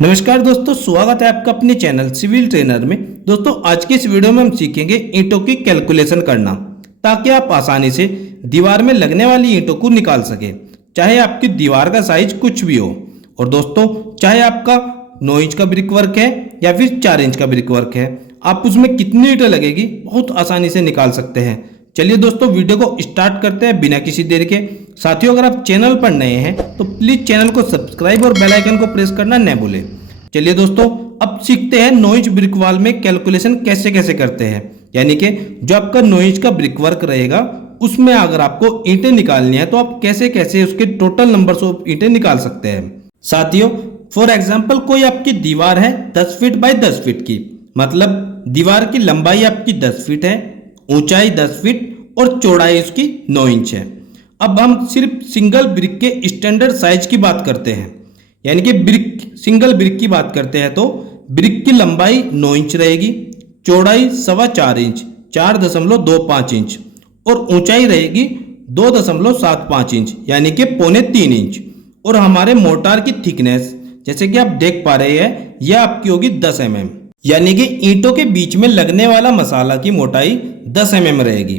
नमस्कार दोस्तों, स्वागत है आपका अपने चैनल सिविल ट्रेनर में। दोस्तों आज की इस वीडियो में हम सीखेंगे ईंटों की कैलकुलेशन करना, ताकि आप आसानी से दीवार में लगने वाली ईंटों को निकाल सके, चाहे आपकी दीवार का साइज कुछ भी हो। और दोस्तों चाहे आपका 9 इंच का ब्रिक वर्क है या फिर 4 इंच का ब्रिक वर्क है, आप उसमें कितनी ईंटें लगेगी बहुत आसानी से निकाल सकते हैं। चलिए दोस्तों वीडियो को स्टार्ट करते हैं बिना किसी देर के। साथियों अगर आप चैनल पर नए हैं तो प्लीज चैनल को सब्सक्राइब और बेल आइकन को प्रेस करना न भूलें। चलिए दोस्तों अब सीखते हैं 9 इंच ब्रिक वॉल में कैलकुलेशन कैसे कैसे करते हैं। यानी कि जो आपका 9 इंच का ब्रिक वर्क रहेगा उसमें अगर आपको ईंटें निकालनी है तो आप कैसे कैसे उसके टोटल नंबर्स ऑफ ईंटें निकाल सकते हैं। साथियों फॉर एग्जाम्पल कोई आपकी दीवार है 10 फीट बाय 10 फीट की, मतलब दीवार की लंबाई आपकी 10 फीट है, ऊंचाई 10 फीट और चौड़ाई उसकी 9 इंच है। अब हम सिर्फ सिंगल ब्रिक के स्टैंडर्ड साइज की बात करते हैं, यानी कि सिंगल ब्रिक की बात करते हैं तो ब्रिक की लंबाई 9 इंच रहेगी, चौड़ाई 4.25 इंच 4.25 इंच और ऊंचाई रहेगी 2.75 इंच यानी कि 2.25 इंच। और हमारे मोर्टार की थिकनेस जैसे कि आप देख पा रहे हैं यह आपकी होगी 10 mm, यानी कि ईंटों के बीच में लगने वाला मसाला की मोटाई 10 mm रहेगी।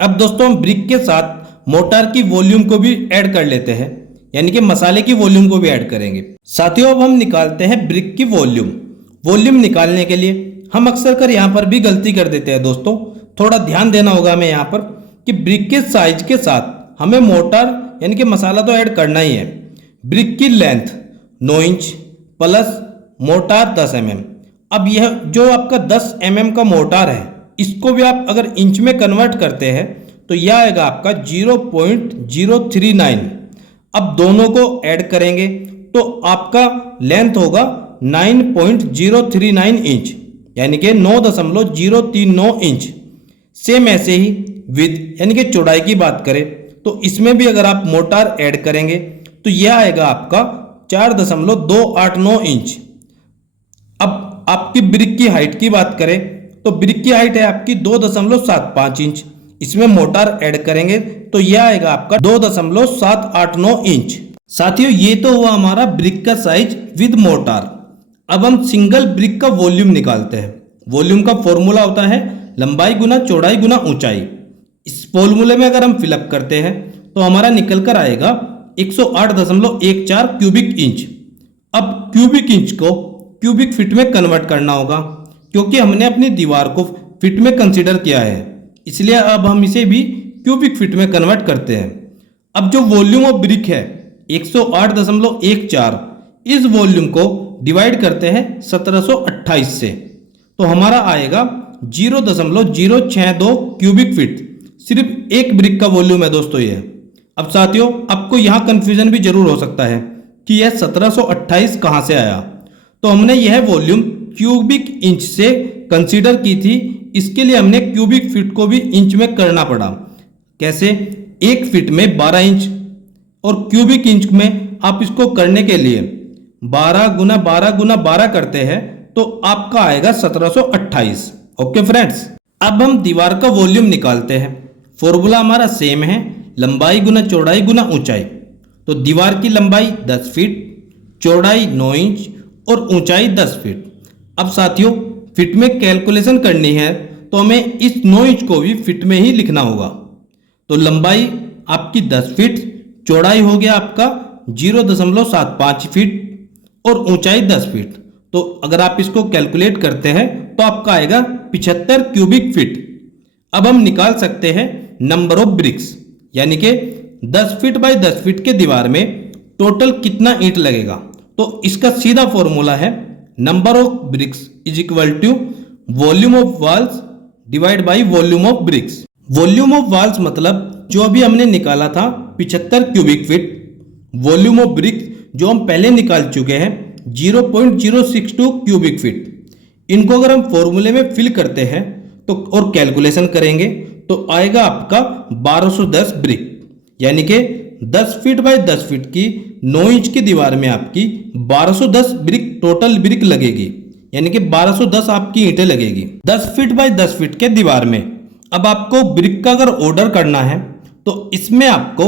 अब दोस्तों हम ब्रिक के साथ मोर्टार की वॉल्यूम को भी ऐड कर लेते हैं, यानी कि मसाले की वॉल्यूम को भी ऐड करेंगे। साथियों अब हम निकालते हैं ब्रिक की वॉल्यूम निकालने के लिए हम अक्सर कर यहाँ पर भी गलती कर देते हैं। दोस्तों थोड़ा ध्यान देना होगा हमें यहाँ पर कि ब्रिक के साइज के साथ हमें मोर्टार यानी कि मसाला तो ऐड करना ही है। ब्रिक की length 9 inch plus mortar 10 mm। अब यह जो आपका 10 mm का मोर्टार है इसको भी आप अगर इंच में कन्वर्ट करते हैं तो यह आएगा आपका 0.039। अब दोनों को ऐड करेंगे तो आपका लेंथ होगा 9.039 इंच यानी कि 9.039 इंच। सेम ऐसे ही विड्थ यानी कि चौड़ाई की बात करें तो इसमें भी अगर आप मोर्टार ऐड करेंगे तो यह आएगा आपका 4.289 इंच। अब आपकी ब्रिक की हाइट की बात करें तो ब्रिक की हाइट है आपकी 2.75 इंच, इसमें मोर्टार ऐड करेंगे तो यह आएगा आपका 2.789 इंच। साथियों ये तो हुआ हमारा ब्रिक का साइज विद मोर्टार। अब हम सिंगल ब्रिक का वॉल्यूम निकालते हैं। वॉल्यूम का फॉर्मूला होता है लंबाई गुना चौड़ाई गुना ऊंचाई। इस फॉर्मूले में अगर हम फिलअप करते हैं तो हमारा निकल कर आएगा 108.14 क्यूबिक इंच। अब क्यूबिक इंच को क्यूबिक फीट में कन्वर्ट करना होगा, क्योंकि हमने अपनी दीवार को फीट में कंसीडर किया है, इसलिए अब हम इसे भी क्यूबिक फीट में कन्वर्ट करते हैं। अब जो वॉल्यूम ऑफ ब्रिक है 108.14, इस वॉल्यूम को डिवाइड करते हैं 1728 से तो हमारा आएगा 0.062 क्यूबिक फीट। सिर्फ एक ब्रिक का वॉल्यूम है दोस्तों ये। अब साथियों आपको यहाँ कंफ्यूजन भी जरूर हो सकता है कि यह 1728 कहाँ से आया। तो हमने यह वॉल्यूम क्यूबिक इंच से कंसीडर की थी, इसके लिए हमने क्यूबिक फीट को भी इंच में करना पड़ा। कैसे? एक फीट में 12 इंच और क्यूबिक इंच में आप इसको करने के लिए 12 गुना 12 गुना 12 करते हैं तो आपका आएगा 1728। ओके फ्रेंड्स, अब हम दीवार का वॉल्यूम निकालते हैं। फॉर्मूला हमारा सेम है, लंबाई गुना चौड़ाई गुना ऊंचाई। तो दीवार की लंबाई 10 फीट, चौड़ाई 9 इंच और ऊंचाई 10 फीट। अब साथियों फीट में कैलकुलेशन करनी है तो हमें इस 9 इंच को भी फीट में ही लिखना होगा। तो लंबाई आपकी 10 फीट, चौड़ाई हो गया आपका 0.75 फीट और ऊंचाई 10 फीट। तो अगर आप इसको कैलकुलेट करते हैं तो आपका आएगा 75 क्यूबिक फीट। अब हम निकाल सकते हैं नंबर ऑफ ब्रिक्स, यानी कि 10 फीट बाय 10 फीट के दीवार में टोटल कितना ईंट लगेगा। तो इसका सीधा फॉर्मूला है number of bricks is equal to volume of walls divide by volume of bricks. Volume of walls मतलब जो अभी हमने निकाला था 75 cubic feet, volume of bricks जो हम पहले निकाल चुके हैं 0.062 क्यूबिक फीट। इनको अगर हम फॉर्मूले में फिल करते हैं तो और कैलकुलेशन करेंगे तो आएगा आपका 1210 ब्रिक, यानी कि 10 फीट बाय 10 फीट की 9 इंच की दीवार में आपकी 1210 ब्रिक टोटल ब्रिक लगेगी, यानी कि 1210 आपकी ईंटें लगेगी 10 फीट बाय 10 फीट के दीवार में। अब आपको ब्रिक का अगर ऑर्डर करना है तो इसमें आपको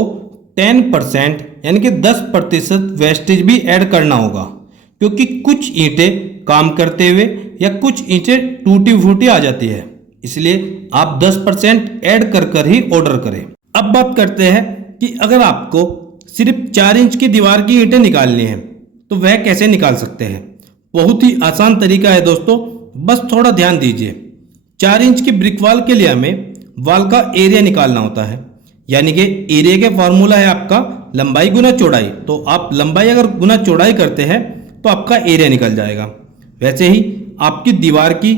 10% यानी कि 10% वेस्टेज भी ऐड करना होगा, क्योंकि कुछ ईंटें काम करते हुए या कुछ ईंटें टूटी फूटी आ जाती है, इसलिए आप 10% ऐड कर कर ही ऑर्डर करें। अब बात करते हैं कि अगर आपको सिर्फ 4 इंच की दीवार की ईंटें निकालनी है तो वह कैसे निकाल सकते हैं। बहुत ही आसान तरीका है दोस्तों, बस थोड़ा ध्यान दीजिए। 4 इंच की ब्रिक वॉल के लिए हमें वॉल का एरिया निकालना होता है, यानी कि एरिया का फॉर्मूला है आपका लंबाई गुना चौड़ाई। तो आप लंबाई अगर गुना चौड़ाई करते हैं तो आपका एरिया निकल जाएगा। वैसे ही आपकी दीवार की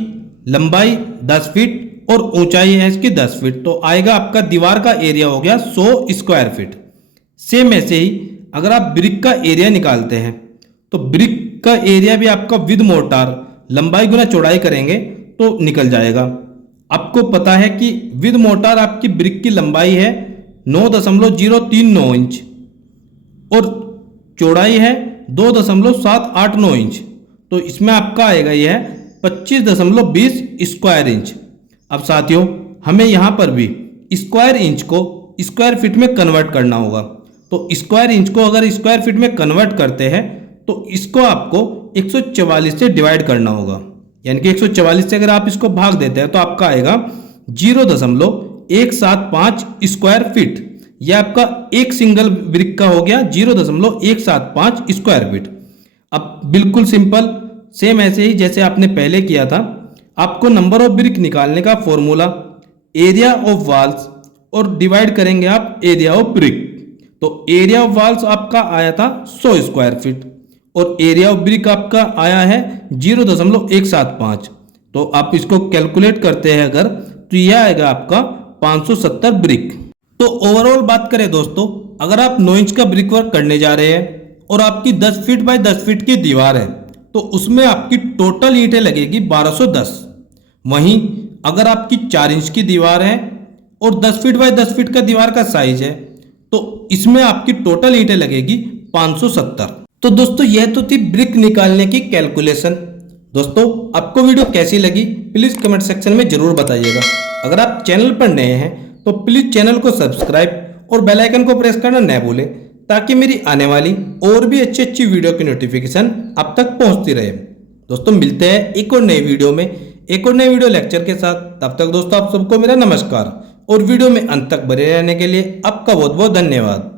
लंबाई 10 फीट और ऊंचाई है इसकी 10 फीट, तो आएगा आपका दीवार का एरिया हो गया 100 स्क्वायर फीट। सेम ऐसे ही अगर आप ब्रिक का एरिया निकालते हैं तो ब्रिक का एरिया भी आपका विद मोर्टार लंबाई गुना चौड़ाई करेंगे तो निकल जाएगा। आपको पता है कि विद मोर्टार आपकी ब्रिक की लंबाई है 9.039 इंच और चौड़ाई है 2.789 इंच, तो इसमें आपका आएगा यह 25.20 स्क्वायर इंच। अब साथियों, हमें यहाँ पर भी स्क्वायर इंच को स्क्वायर फीट में कन्वर्ट करना होगा। तो स्क्वायर इंच को अगर स्क्वायर फीट में कन्वर्ट करते हैं तो इसको आपको 144 से डिवाइड करना होगा, यानी कि 144 से अगर आप इसको भाग देते हैं तो आपका आएगा 0.175 स्क्वायर फीट। यह आपका एक सिंगल ब्रिक का हो गया 0.175 स्क्वायर फीट। अब बिल्कुल सिंपल, सेम ऐसे ही जैसे आपने पहले किया था, आपको नंबर ऑफ ब्रिक निकालने का फॉर्मूला एरिया ऑफ वॉल्स और डिवाइड करेंगे आप एरिया ऑफ ब्रिक। तो एरिया ऑफ वॉल्स आपका आया था 100 स्क्वायर फीट और एरिया ऑफ ब्रिक आपका आया है 0.175। तो आप इसको कैलकुलेट करते हैं अगर तो यह आएगा आपका 570 ब्रिक। तो ओवरऑल बात करें दोस्तों, अगर आप 9 इंच का ब्रिक वर्क करने जा रहे हैं और आपकी 10 फीट बाय 10 फीट की दीवार है तो उसमें आपकी टोटल ईंटें लगेगी 1210। वहीं अगर आपकी 4 इंच की दीवार है और 10 फीट बाय 10 फीट का दीवार का साइज है तो इसमें आपकी टोटल ईंटें लगेगी 570। तो दोस्तों यह तो थी ब्रिक निकालने की कैलकुलेशन। दोस्तों आपको वीडियो कैसी लगी प्लीज कमेंट सेक्शन में जरूर बताइएगा। अगर आप चैनल पर नए हैं तो प्लीज चैनल को सब्सक्राइब और बेल आइकन को प्रेस करना न भूलें, ताकि मेरी आने वाली और भी अच्छी अच्छी वीडियो की नोटिफिकेशन आप तक पहुंचती रहे। दोस्तों मिलते हैं एक और नई वीडियो में एक और नए वीडियो लेक्चर के साथ। तब तक दोस्तों आप सबको मेरा नमस्कार और वीडियो में अंत तक बने रहने के लिए आपका बहुत बहुत धन्यवाद।